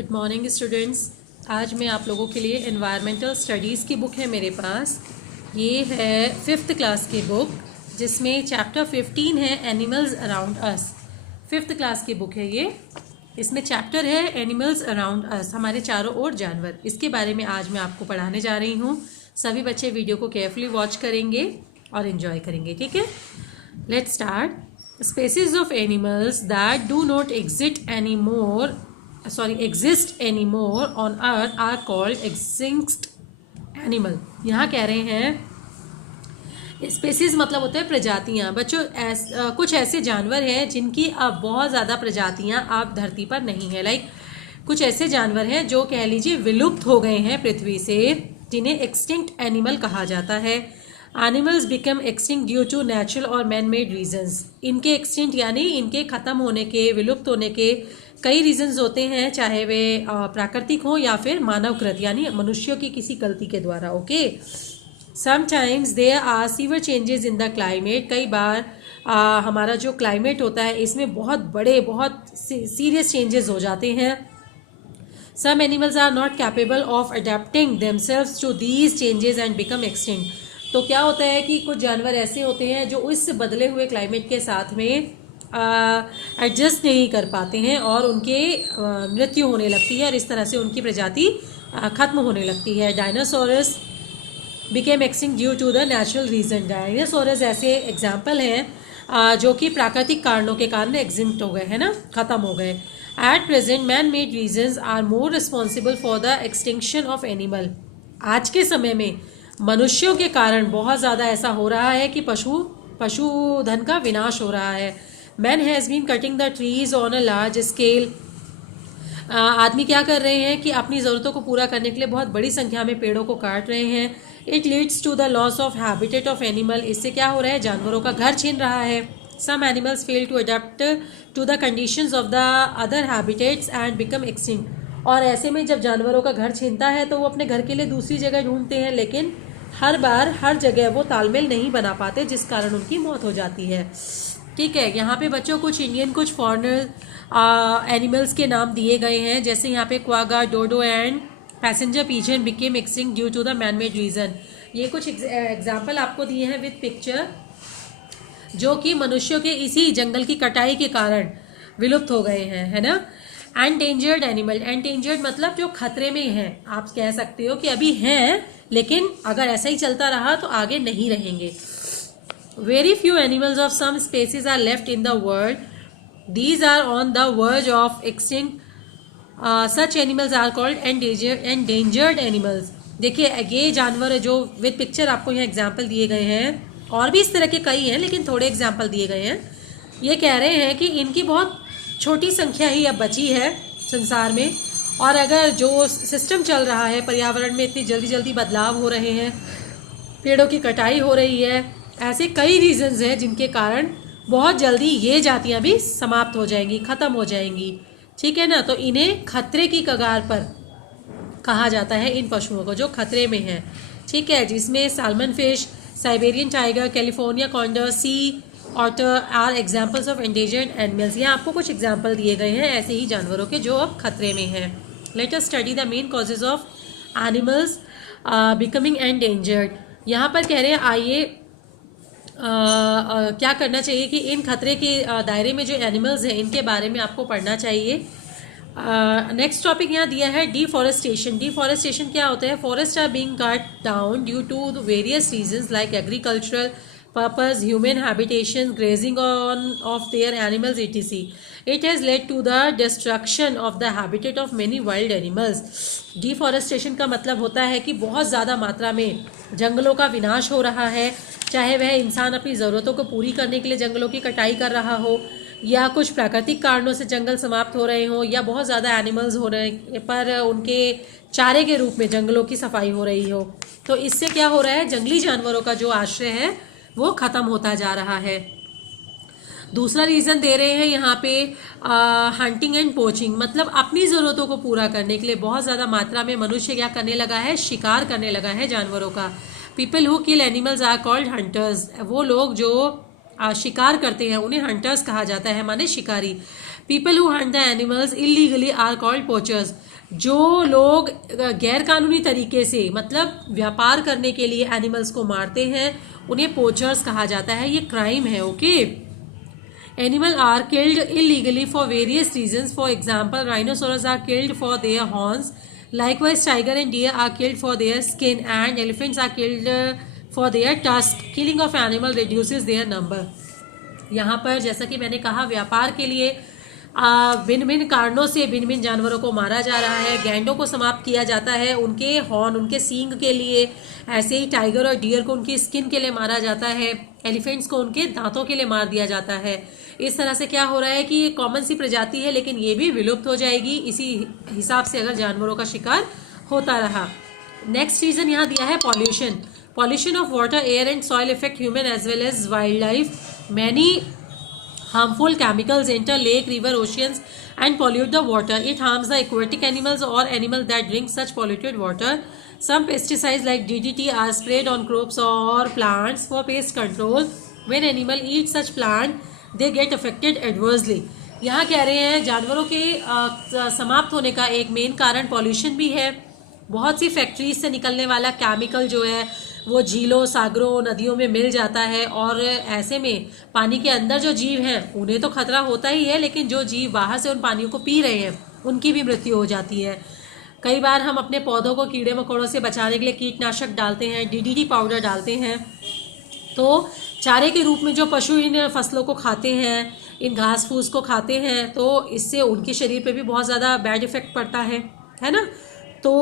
Good morning students. आज मैं आप लोगों के लिए एनवायरमेंटल स्टडीज़ की बुक है मेरे पास। ये है 5th क्लास की बुक जिसमें चैप्टर 15 है animals around us. 5th class की बुक है ये। इसमें चैप्टर है एनिमल्स अराउंड अस, हमारे चारों ओर जानवर। इसके बारे में आज मैं आपको पढ़ाने जा रही हूँ। सभी बच्चे वीडियो को केयरफुली वॉच करेंगे और इन्जॉय करेंगे, ठीक है। Let's start. Species of animals that do not exist anymore on earth are called extinct animal। यहाँ कह रहे हैं स्पेसीज मतलब होता है प्रजातियाँ। बच्चों कुछ ऐसे जानवर हैं जिनकी अब बहुत ज़्यादा प्रजातियाँ अब धरती पर नहीं है। कुछ ऐसे जानवर हैं जो कह लीजिए विलुप्त हो गए हैं पृथ्वी से, जिन्हें एक्सटिंक्ट एनिमल कहा जाता है। Animals become extinct due to natural और मैन मेड रीजंस। इनके एक्सटिंक्ट यानी इनके ख़त्म होने के, विलुप्त होने के कई रीजंस होते हैं, चाहे वे प्राकृतिक हो या फिर मानवकृत यानी मनुष्यों की किसी गलती के द्वारा। Okay, sometimes there are severe changes in the climate. कई बार हमारा जो क्लाइमेट होता है इसमें बहुत सीरियस चेंजेस हो जाते हैं। Some animals are not capable of adapting themselves to these changes and become extinct. तो क्या होता है कि कुछ जानवर ऐसे होते हैं जो इस बदले हुए क्लाइमेट के साथ में एडजस्ट नहीं कर पाते हैं और उनके मृत्यु होने लगती है और इस तरह से उनकी प्रजाति खत्म होने लगती है। Dinosaurs became extinct due to the natural reason. Dinosaurs ऐसे एग्जाम्पल हैं जो कि प्राकृतिक कारणों के कारण एक्सटिंक्ट हो गए हैं ना, खत्म हो गए। At present man made reasons are more responsible for the extinction of animal. आज के समय में मनुष्यों के कारण बहुत ज़्यादा ऐसा हो रहा है कि पशुधन का विनाश हो रहा है। Man has been cutting the trees on a large scale. आदमी क्या कर रहे हैं कि अपनी ज़रूरतों को पूरा करने के लिए बहुत बड़ी संख्या में पेड़ों को काट रहे हैं। It leads to the loss of habitat of animal. इससे क्या हो रहा है, जानवरों का घर छीन रहा है। Some animals fail to adapt to the conditions of the other habitats and become extinct. और ऐसे में जब जानवरों का घर छीनता है तो वो अपने घर के लिए दूसरी जगह ढूंढते हैं, लेकिन हर बार हर जगह वो तालमेल नहीं बना पाते, जिस कारण उनकी मौत हो जाती है। ठीक है, यहाँ पे बच्चों कुछ इंडियन कुछ फॉरेनर एनिमल्स के नाम दिए गए हैं, जैसे यहाँ पे quagga, dodo and passenger pigeon became extinct due to the man made reason. ये कुछ एग्जाम्पल आपको दिए हैं विद पिक्चर, जो कि मनुष्यों के इसी जंगल की कटाई के कारण विलुप्त हो गए हैं, है ना। एंडेंजर्ड एनिमल, एंडेंजर्ड मतलब जो खतरे में है। आप कह सकते हो कि अभी हैं, लेकिन अगर ऐसा ही चलता रहा तो आगे नहीं रहेंगे। Very few animals of some species are left in the world, these are on the verge of extinct. Such animals are called endangered animals. देखिए ये जानवर जो विद पिक्चर आपको यहाँ एग्जाम्पल दिए गए हैं, और भी इस तरह के कई हैं लेकिन थोड़े एग्जाम्पल दिए गए हैं। ये कह रहे हैं कि इनकी बहुत छोटी संख्या ही अब बची है संसार में, और अगर जो सिस्टम चल रहा है पर्यावरण में, इतनी जल्दी जल्दी बदलाव हो रहे हैं, पेड़ों की कटाई हो रही है, ऐसे कई रीजंस हैं जिनके कारण बहुत जल्दी ये जातियां भी समाप्त हो जाएंगी, ख़त्म हो जाएंगी। ठीक है ना, तो इन्हें खतरे की कगार पर कहा जाता है इन पशुओं को जो खतरे में हैं। ठीक है, जिसमें salmon fish, Siberian tiger, California condor, sea otter are examples of endangered animals. यहाँ आपको कुछ एग्जाम्पल दिए गए हैं ऐसे ही जानवरों के जो अब खतरे में हैं। Late us study the main causes of animals becoming endangered. यहाँ पर कह रहे हैं आइए क्या करना चाहिए कि इन खतरे के दायरे में जो एनिमल्स हैं इनके बारे में आपको पढ़ना चाहिए। नेक्स्ट टॉपिक यहाँ दिया है डिफॉरेस्टेशन। डिफॉरेस्टेशन क्या होता है, forest are being cut down due to various reasons like agricultural purpose, human habitation, grazing of their animals, etc. It has led to the destruction of the habitat of many wild animals. Deforestation का मतलब होता है कि बहुत ज़्यादा मात्रा में जंगलों का विनाश हो रहा है, चाहे वह इंसान अपनी ज़रूरतों को पूरी करने के लिए जंगलों की कटाई कर रहा हो, या कुछ प्राकृतिक कारणों से जंगल समाप्त हो रहे हों, या बहुत ज़्यादा एनिमल्स हो रहे पर उनके चारे के रूप में जंगलों की सफाई हो रही हो। तो इससे क्या हो रहा है, जंगली जानवरों का जो आश्रय है वो ख़त्म होता जा रहा है। दूसरा रीज़न दे रहे हैं यहाँ पे हंटिंग एंड पोचिंग, मतलब अपनी ज़रूरतों को पूरा करने के लिए बहुत ज़्यादा मात्रा में मनुष्य क्या करने लगा है, शिकार करने लगा है जानवरों का। People who kill animals are called hunters. वो लोग जो शिकार करते हैं उन्हें हंटर्स कहा जाता है, माने शिकारी। People who hunt the animals illegally are called poachers. जो लोग गैर कानूनी तरीके से मतलब व्यापार करने के लिए एनिमल्स को मारते हैं उन्हें पोचर्स कहा जाता है, ये क्राइम है। Okay, animal are killed illegally for various reasons, for example rhinoceros are killed for their horns, likewise tiger and deer are killed for their skin and elephants are killed for their tusk. Killing of animal reduces their number. यहाँ पर जैसा कि मैंने कहा व्यापार के लिए भिन्न भिन्न कारणों से भिन्न भिन्न जानवरों को मारा जा रहा है। गैंडों को समाप्त किया जाता है उनके हॉर्न, उनके सींग के लिए। ऐसे ही टाइगर और डियर को उनकी स्किन के लिए मारा जाता है। एलिफेंट्स को उनके दांतों के लिए मार दिया जाता है। इस तरह से क्या हो रहा है कि ये कॉमन सी प्रजाति है लेकिन ये भी विलुप्त हो जाएगी इसी हिसाब से अगर जानवरों का शिकार होता रहा। नेक्स्ट रीजन यहाँ दिया है pollution. Pollution of water, air and soil effect human as well as wildlife. Many harmful chemicals enter lake, river, oceans and pollute the water. It harms the aquatic animals or animals that drink such polluted water. Some pesticides like DDT are sprayed on crops or plants for pest control. When animal eat such plant, they get affected adversely. यहाँ कह रहे हैं जानवरों के समाप्त होने का एक मेन कारण पॉल्यूशन भी है। बहुत सी फैक्ट्रीज से निकलने वाला केमिकल जो है वो झीलों, सागरों, नदियों में मिल जाता है और ऐसे में पानी के अंदर जो जीव हैं उन्हें तो खतरा होता ही है, लेकिन जो जीव बाहर से उन पानियों को पी रहे हैं उनकी भी मृत्यु हो जाती है। कई बार हम अपने पौधों को कीड़े मकोड़ों से बचाने के लिए कीटनाशक डालते हैं, DDT पाउडर डालते हैं। तो चारे के रूप में जो पशु इन फसलों को खाते हैं, इन घास फूस को खाते हैं, तो इससे उनके शरीर पे भी बहुत ज़्यादा बैड इफेक्ट पड़ता है ना। तो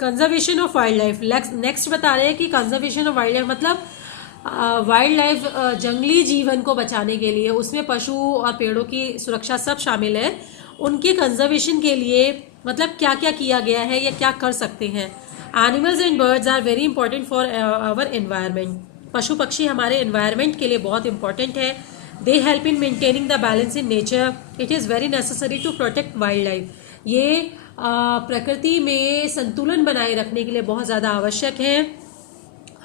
conservation of wild life, next बता रहे हैं कि कंजर्वेशन ऑफ वाइल्ड लाइफ मतलब वाइल्ड लाइफ जंगली जीवन को बचाने के लिए उसमें पशु और पेड़ों की सुरक्षा सब शामिल है। उनके कंजर्वेशन के लिए मतलब क्या क्या किया गया है या क्या कर सकते हैं। Animals and birds are very important for our environment. पशु पक्षी हमारे एनवायरनमेंट के लिए बहुत इंपॉर्टेंट है। They help in maintaining the balance in nature. It is very necessary to protect wildlife. ये प्रकृति में संतुलन बनाए रखने के लिए बहुत ज़्यादा आवश्यक है।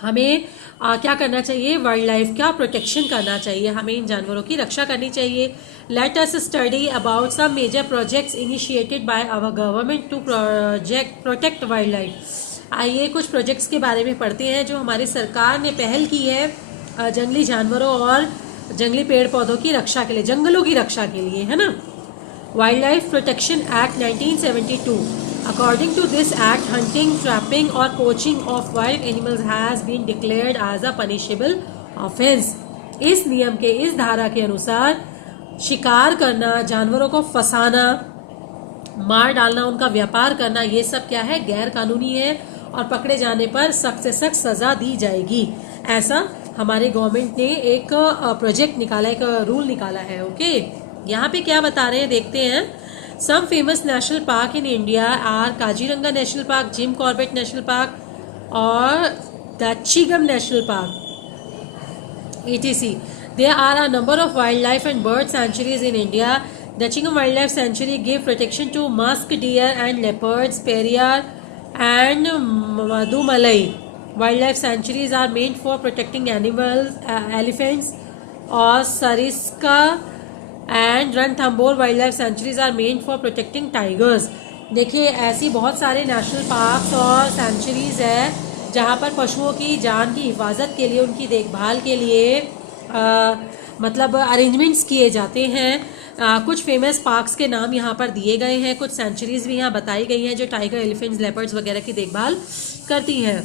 हमें क्या करना चाहिए, वाइल्ड लाइफ का प्रोटेक्शन करना चाहिए, हमें इन जानवरों की रक्षा करनी चाहिए। Let us study about some major projects initiated by our government to protect wildlife. आइए कुछ प्रोजेक्ट्स के बारे में पढ़ते हैं जो हमारी सरकार ने पहल की है जंगली जानवरों और जंगली पेड़ पौधों की रक्षा के लिए, जंगलों की रक्षा के लिए, है ना। Wildlife Protection Act 1972. According to this act, hunting, trapping or poaching of wild animals has been declared as a punishable offense. इस नियम के, इस धारा के अनुसार शिकार करना, जानवरों को फंसाना, मार डालना, उनका व्यापार करना, ये सब क्या है, गैर कानूनी है और पकड़े जाने पर सख्त से सख्त सजा दी जाएगी। ऐसा हमारे गवर्नमेंट ने एक प्रोजेक्ट निकाला, एक रूल निकाला है। ओके, यहाँ पे क्या बता रहे हैं देखते हैं। Some famous national park in India are Kaziranga national park, Jim Corbett national park और Dachigam national park etc. There are a number of wildlife and bird sanctuaries in India. Dachigam Wildlife Sanctuary give protection to musk deer and leopards, periyar and Madumalai. Wildlife sanctuaries are meant for protecting animals, elephants or Sariska and Ranthambore wildlife sanctuaries are meant for protecting tigers. देखिए ऐसी बहुत सारे national parks और centuries है जहाँ पर पशुओं की जान की हिफाजत के लिए, उनकी देखभाल के लिए मतलब अरेंजमेंट्स किए जाते हैं। कुछ फेमस पार्क्स के नाम यहाँ पर दिए गए हैं, कुछ सेंचुरीज भी यहाँ बताई गई हैं जो टाइगर, एलिफेंट्स, लेपर्ड्स वगैरह की देखभाल करती हैं।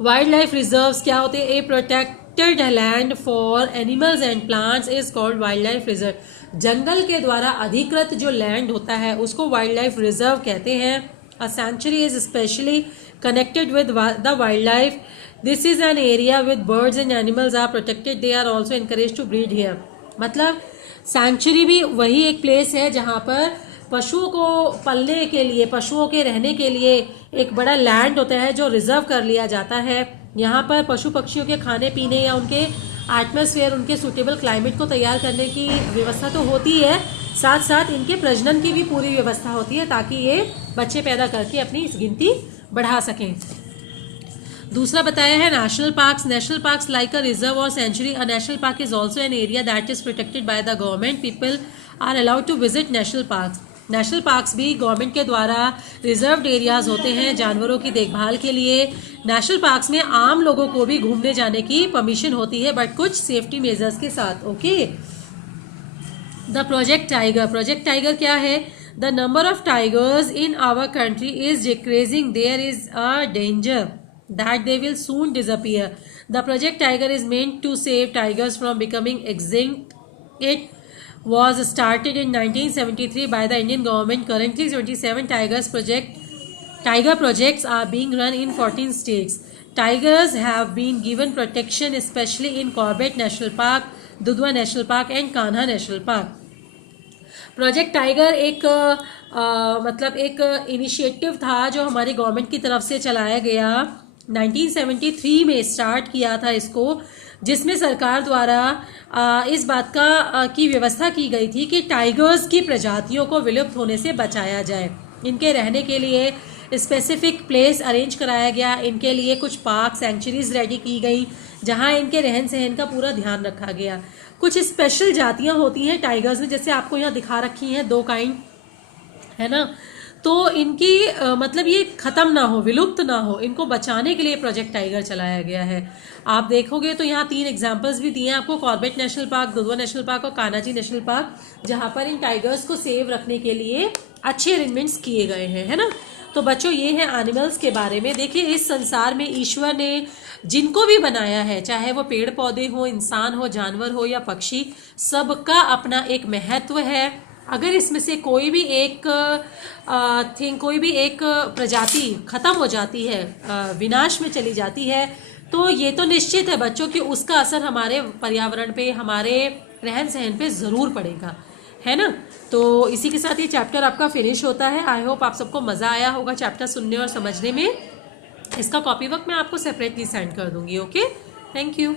वाइल्ड लाइफ रिजर्व्स क्या होते हैं, a protected land for animals and plants is called wildlife लाइफ रिजर्व। जंगल के द्वारा अधिकृत जो लैंड होता है उसको वाइल्ड लाइफ रिजर्व कहते हैं। A sanctuary is specially connected with the wildlife. This is an area with birds and animals are protected, they are also encourage to breed here. मतलब सेंचुरी भी वही एक प्लेस है जहाँ पर पशुओं को पलने के लिए, पशुओं के रहने के लिए एक बड़ा लैंड होता है जो रिजर्व कर लिया जाता है। यहाँ पर पशु पक्षियों के खाने पीने या उनके एटमॉस्फेयर, उनके सूटेबल क्लाइमेट को तैयार करने की व्यवस्था तो होती है, साथ साथ इनके प्रजनन की भी पूरी व्यवस्था होती है ताकि ये बच्चे पैदा करके अपनी गिनती बढ़ा सकें। दूसरा बताया है national parks. National parks like a reserve और sanctuary. A national park is also an area that is protected by the government. People are allowed to visit national parks. National parks भी गवर्नमेंट के द्वारा reserved areas होते हैं जानवरों की देखभाल के लिए। नेशनल पार्क्स में आम लोगों को भी घूमने जाने की परमिशन होती है, बट कुछ सेफ्टी मेजर्स के साथ। ओके, द प्रोजेक्ट टाइगर क्या है? The number of tigers in our country is decreasing, there is a danger that they will soon disappear. The project Tiger is meant to save tigers from becoming extinct. It was started in 1973 by the Indian government. Currently 27 tiger projects are being run in 14 states. Tigers have been given protection especially in Corbett National Park, Dudhwa National Park and Kanha National Park. Project tiger एक मतलब एक initiative था जो हमारी government की तरफ से चलाया गया। 1973 में स्टार्ट किया था इसको, जिसमें सरकार द्वारा इस बात की व्यवस्था की गई थी कि टाइगर्स की प्रजातियों को विलुप्त होने से बचाया जाए। इनके रहने के लिए स्पेसिफिक प्लेस अरेंज कराया गया, इनके लिए कुछ पार्क सेंचुरीज रेडी की गई जहां इनके रहन सहन का पूरा ध्यान रखा गया। कुछ स्पेशल जातियां होती हैं टाइगर्स में, जैसे आपको यहाँ दिखा रखी हैं 2 काइंड, है ना। तो इनकी मतलब ये ख़त्म ना हो, विलुप्त ना हो, इनको बचाने के लिए प्रोजेक्ट टाइगर चलाया गया है। आप देखोगे तो यहाँ 3 एग्जांपल्स भी दिए हैं आपको, Corbett national park, Dudhwa national park और कान्हाजी नेशनल पार्क, जहाँ पर इन टाइगर्स को सेव रखने के लिए अच्छे अरेंजमेंट्स किए गए हैं, है ना। तो बच्चों ये है एनिमल्स के बारे में। देखिए इस संसार में ईश्वर ने जिनको भी बनाया है, चाहे वो पेड़ पौधे हो, इंसान हो, जानवर हो या पक्षी, सबका अपना एक महत्व है। अगर इसमें से कोई भी एक कोई भी एक प्रजाति खत्म हो जाती है, विनाश में चली जाती है, तो ये तो निश्चित है बच्चों कि उसका असर हमारे पर्यावरण पे, हमारे रहन सहन पे ज़रूर पड़ेगा, है ना। तो इसी के साथ ये चैप्टर आपका फिनिश होता है। आई होप आप सबको मज़ा आया होगा चैप्टर सुनने और समझने में। इसका कॉपी वर्क मैं आपको सेपरेटली सेंड कर दूंगी। Okay, thank you.